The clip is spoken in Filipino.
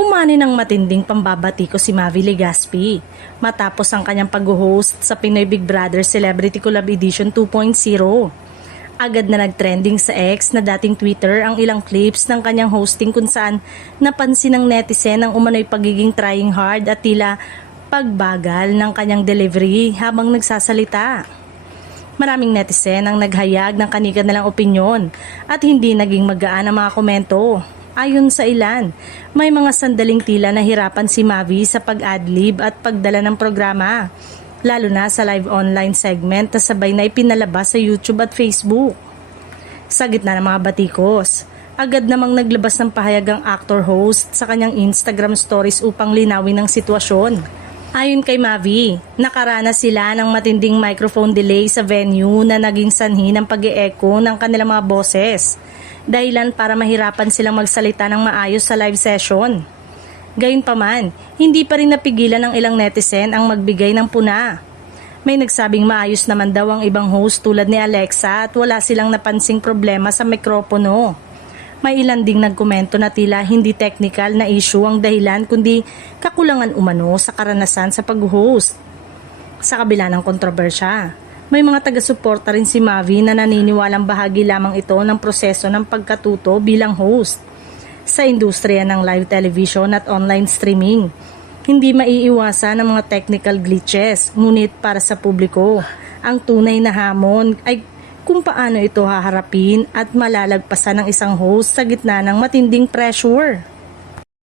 Umani ng matinding pambabati ko si Mavi Legaspi matapos ang kanyang pag-host sa Pinoy Big Brother Celebrity Collab Edition 2.0. Agad na nag-trending sa X na dating Twitter ang ilang clips ng kanyang hosting kung saan napansin ng netizen ang umano'y pagiging trying hard at tila pagbagal ng kanyang delivery habang nagsasalita. Maraming netizen ang naghayag ng kani-kanilang opinyon at hindi naging magaan ang mga komento. Ayon sa ilan, may mga sandaling tila nahirapan si Mavi sa pag-adlib at pagdala ng programa, lalo na sa live online segment na sabay na ipinalabas sa YouTube at Facebook. Sa gitna ng mga batikos, agad namang naglabas ng pahayag ang actor-host sa kanyang Instagram stories upang linawin ang sitwasyon. Ayon kay Mavi, nakaranas sila ng matinding microphone delay sa venue na naging sanhi ng pag-e-echo ng kanilang mga boses, dahilan para mahirapan silang magsalita ng maayos sa live session. Gayunpaman, hindi pa rin napigilan ng ilang netizen ang magbigay ng puna. May nagsabing maayos naman daw ang ibang host tulad ni Alexa at wala silang napansing problema sa mikropono. May ilan ding nagkomento na tila hindi technical na issue ang dahilan kundi kakulangan umano sa karanasan sa pag-host. Sa kabila ng kontrobersya, may mga taga-suporta rin si Mavi na naniniwalang bahagi lamang ito ng proseso ng pagkatuto bilang host sa industriya ng live television at online streaming. Hindi maiiwasan ang mga technical glitches, ngunit para sa publiko, ang tunay na hamon ay kung paano ito haharapin at malalagpasan ng isang host sa gitna ng matinding pressure.